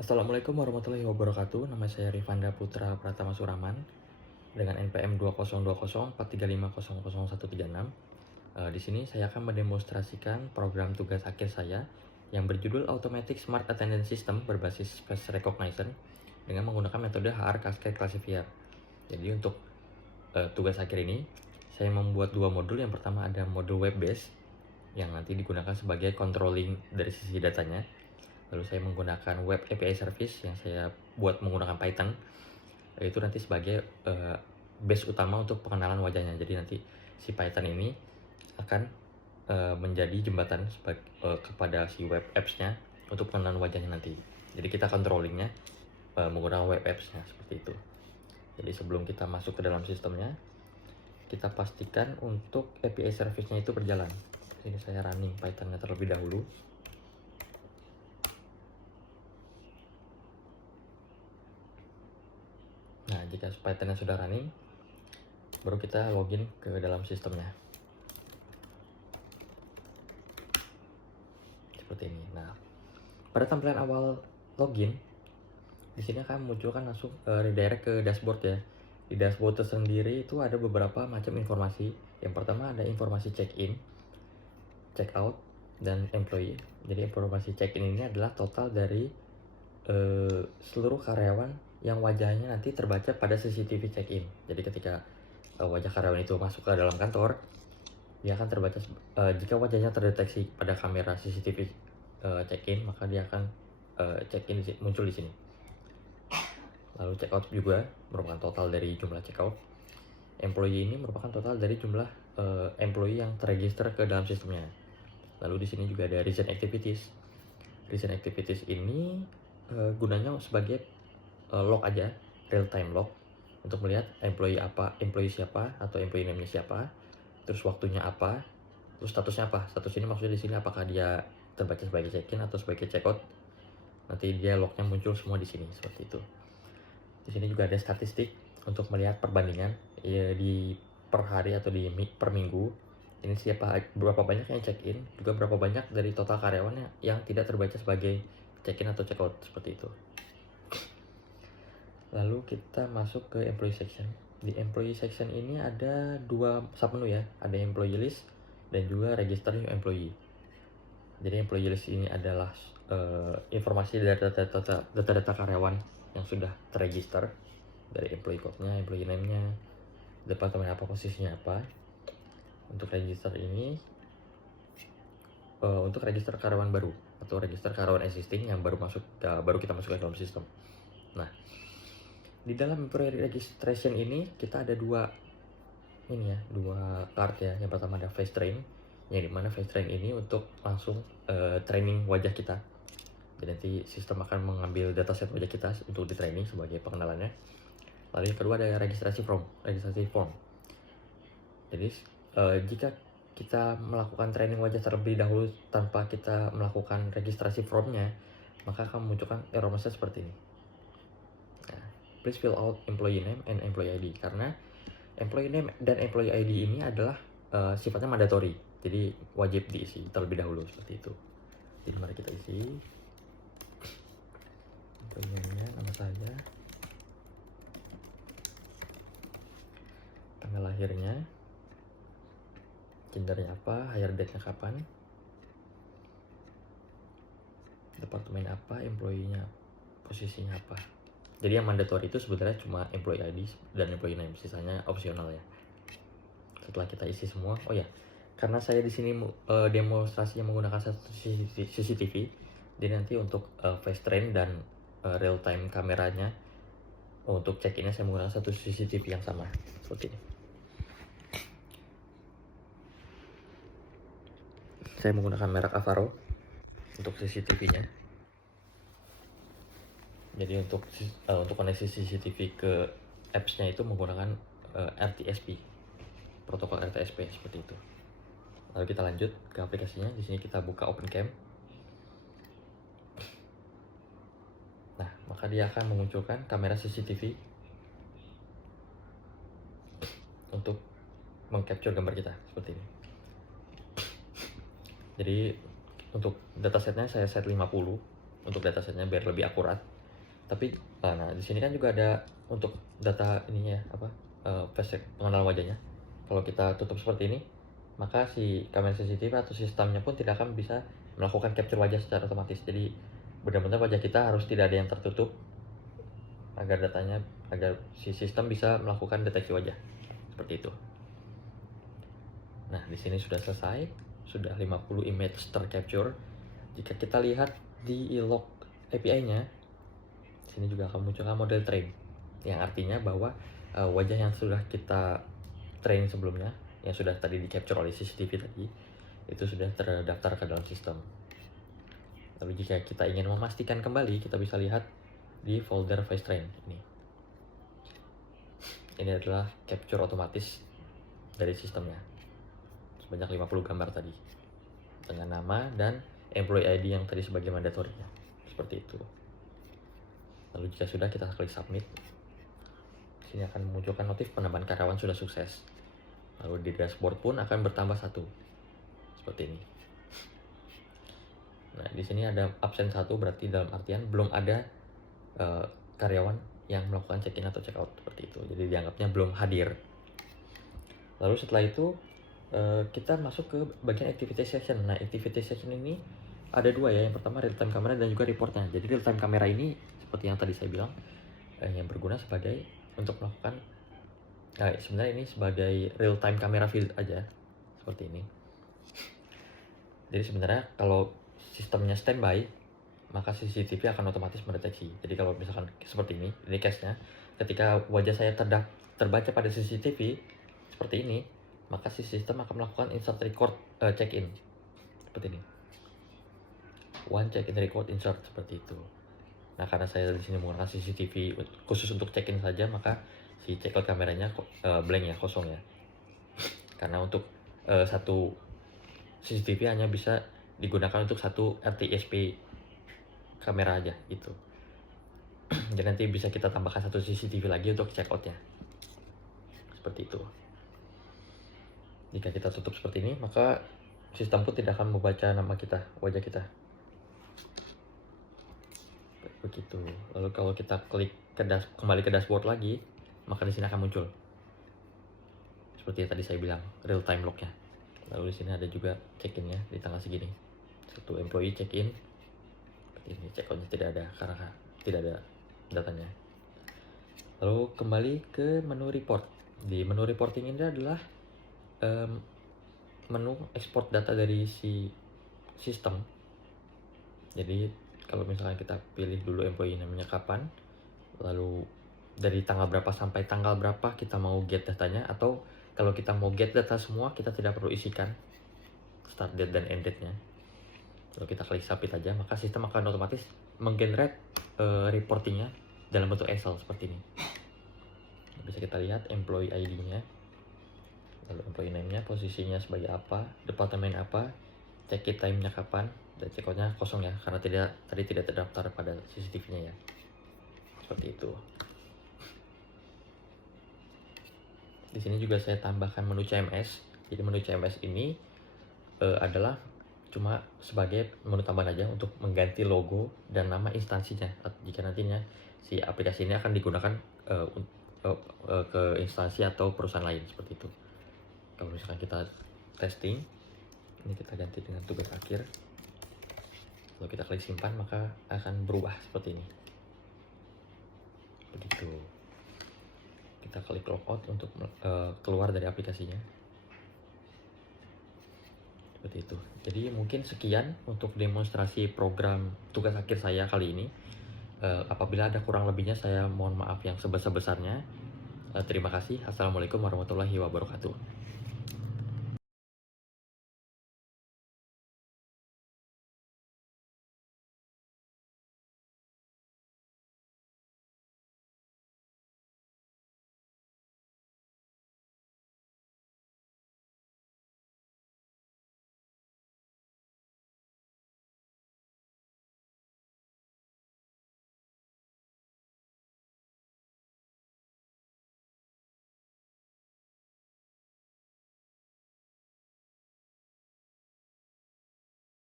Assalamualaikum warahmatullahi wabarakatuh. Nama saya Rifanda Putra Pratama Suraman dengan NPM 202043500136. Di sini saya akan mendemonstrasikan program tugas akhir saya yang berjudul Automatic Smart Attendance System berbasis Face Recognition dengan menggunakan metode HR Cascade Classifier. Jadi untuk tugas akhir ini saya membuat dua modul. Yang pertama ada modul web based yang nanti digunakan sebagai controlling dari sisi datanya. Lalu saya menggunakan web API service yang saya buat menggunakan Python, itu nanti sebagai base utama untuk pengenalan wajahnya. Jadi nanti si Python ini akan menjadi jembatan kepada si web apps-nya untuk pengenalan wajahnya nanti. Jadi kita controllingnya menggunakan web apps-nya seperti itu. Jadi sebelum kita masuk ke dalam sistemnya, kita pastikan untuk API service-nya itu berjalan. Ini saya running Python-nya terlebih dahulu. Nah, jika Python-nya sudah running, baru kita login ke dalam sistemnya. Seperti ini. Nah, pada tampilan awal login, di sini akan munculkan langsung redirect ke dashboard ya. Di dashboard tersendiri itu ada beberapa macam informasi. Yang pertama ada informasi check-in, check-out, dan employee. Jadi informasi check-in ini adalah total dari seluruh karyawan yang wajahnya nanti terbaca pada CCTV check-in. Jadi ketika wajah karyawan itu masuk ke dalam kantor, dia akan terbaca jika wajahnya terdeteksi pada kamera CCTV check-in, maka dia akan check-in muncul di sini. Lalu check-out juga merupakan total dari jumlah check-out. Employee ini merupakan total dari jumlah employee yang terregister ke dalam sistemnya. Lalu di sini juga ada recent activities. Recent activities ini gunanya sebagai log aja, real time log, untuk melihat employee siapa atau employee name-nya siapa, terus waktunya apa, terus statusnya apa. Status ini maksudnya di sini apakah dia terbaca sebagai check-in atau sebagai check-out. Nanti dia lognya muncul semua di sini seperti itu. Di sini juga ada statistik untuk melihat perbandingan ya, di per hari atau per minggu. Ini berapa banyak yang check-in, juga berapa banyak dari total karyawannya yang tidak terbaca sebagai check-in atau check-out seperti itu. Lalu kita masuk ke employee section. Di employee section ini ada dua submenu ya, ada employee list dan juga register new employee. Jadi employee list ini adalah informasi dari data-data karyawan yang sudah terregister, dari employee code-nya, employee name-nya, departemen apa, posisinya apa. Untuk register ini untuk register karyawan baru atau register karyawan existing yang baru kita masuk ke dalam sistem. Nah, di dalam employee registration ini kita ada dua card ya. Yang pertama ada face train, yang dimana face train ini untuk langsung training wajah kita. Jadi nanti sistem akan mengambil dataset wajah kita untuk di training sebagai pengenalannya. Lalu yang kedua ada registrasi form. Jadi jika kita melakukan training wajah terlebih dahulu tanpa kita melakukan registrasi formnya, maka akan memunculkan error message seperti ini. Nah, please fill out employee name and employee ID, karena employee name dan employee ID ini adalah sifatnya mandatory, jadi wajib diisi terlebih dahulu seperti itu. Jadi mari kita isi employee name-nya, nama saya, tanggal lahirnya, gendernya apa, hire date-nya kapan, departemen apa, employee-nya posisinya apa. Jadi yang mandatory itu sebenarnya cuma employee ID dan employee name, sisanya opsional ya. Setelah kita isi semua, oh ya, karena saya di sini demonstrasinya menggunakan satu CCTV, jadi nanti untuk face train dan real time kameranya untuk check-innya saya menggunakan satu CCTV yang sama seperti ini. Saya menggunakan merek Avaro untuk CCTV-nya. Jadi untuk koneksi CCTV ke apps-nya itu menggunakan RTSP, protokol RTSP seperti itu. Lalu kita lanjut ke aplikasinya. Di sini kita buka OpenCam. Nah, maka dia akan memunculkan kamera CCTV untuk mengcapture gambar kita seperti ini. Jadi untuk datasetnya saya set 50. untuk datasetnya biar lebih akurat. Tapi nah di sini kan juga ada untuk data ininya ya, face pengenalan wajahnya. Kalau kita tutup seperti ini, maka si kamera CCTV atau sistemnya pun tidak akan bisa melakukan capture wajah secara otomatis. Jadi benar-benar wajah kita harus tidak ada yang tertutup agar si sistem bisa melakukan deteksi wajah seperti itu. Nah, di sini sudah selesai, sudah 50 image tercapture. Jika kita lihat di log API-nya, sini juga akan munculkan model train, yang artinya bahwa wajah yang sudah kita train sebelumnya, yang sudah tadi di capture oleh CCTV tadi, itu sudah terdaftar ke dalam sistem. Lalu jika kita ingin memastikan kembali, kita bisa lihat di folder face train ini. Ini adalah capture otomatis dari sistemnya, sebanyak 50 gambar tadi, dengan nama dan employee ID yang tadi sebagai mandatorinya, seperti itu. Lalu jika sudah, kita klik submit. Sini akan memunculkan notif penambahan karyawan sudah sukses. Lalu di dashboard pun akan bertambah 1, seperti ini. Nah, di sini ada absen 1, berarti dalam artian belum ada karyawan yang melakukan check-in atau check-out, seperti itu. Jadi dianggapnya belum hadir. Lalu setelah itu kita masuk ke bagian activity session. Nah, activity session ini ada 2 ya. Yang pertama real time camera dan juga reportnya. Jadi real time camera ini seperti yang tadi saya bilang, yang berguna sebagai untuk melakukan sebenarnya ini sebagai real time camera field aja, seperti ini. Jadi sebenarnya kalau sistemnya standby, maka CCTV akan otomatis mendeteksi. Jadi kalau misalkan seperti ini case-nya, ketika wajah saya terbaca pada CCTV seperti ini, maka si sistem akan melakukan insert record check-in seperti ini. One check-in record insert, seperti itu. Nah, karena saya di sini menggunakan CCTV khusus untuk check-in saja, maka si check-out kameranya blank ya, kosong ya. Karena untuk satu CCTV hanya bisa digunakan untuk satu RTSP kamera aja itu. Jadi nanti bisa kita tambahkan satu CCTV lagi untuk check outnya, seperti itu. Jika kita tutup seperti ini, maka sistem pun tidak akan membaca nama kita, wajah kita, begitu. Lalu kalau kita klik kembali ke dashboard lagi, maka di sini akan muncul seperti yang tadi saya bilang, real time lognya. Lalu di sini ada juga check-in-nya di tanggal segini, satu employee check-in. Ini check-outnya tidak ada karena tidak ada datanya. Lalu kembali ke menu report. Di menu reporting ini adalah menu export data dari si sistem. Jadi kalau misalnya kita pilih dulu employee namanya kapan, lalu dari tanggal berapa sampai tanggal berapa kita mau get datanya, atau kalau kita mau get data semua, kita tidak perlu isikan start date dan end date-nya. Kalau kita klik submit aja, maka sistem akan otomatis menggenerate reportingnya dalam bentuk Excel seperti ini. Bisa kita lihat employee ID-nya, lalu employee name-nya, posisinya sebagai apa, departemen apa, check-in time-nya kapan, dan check-out-nya kosong ya, karena tadi tidak terdaftar pada CCTV-nya ya. Seperti itu. Di sini juga saya tambahkan menu CMS. Jadi menu CMS ini adalah cuma sebagai menu tambahan aja untuk mengganti logo dan nama instansinya jika nantinya si aplikasi ini akan digunakan ke instansi atau perusahaan lain, seperti itu. Kalau misalkan kita testing, ini kita ganti dengan tugas akhir, kalau kita klik simpan, maka akan berubah seperti ini, begitu. Kita klik logout untuk keluar dari aplikasinya, seperti itu. Jadi mungkin sekian untuk demonstrasi program tugas akhir saya kali ini. Apabila ada kurang lebihnya, saya mohon maaf yang sebesar-besarnya. Terima kasih. Assalamualaikum warahmatullahi wabarakatuh.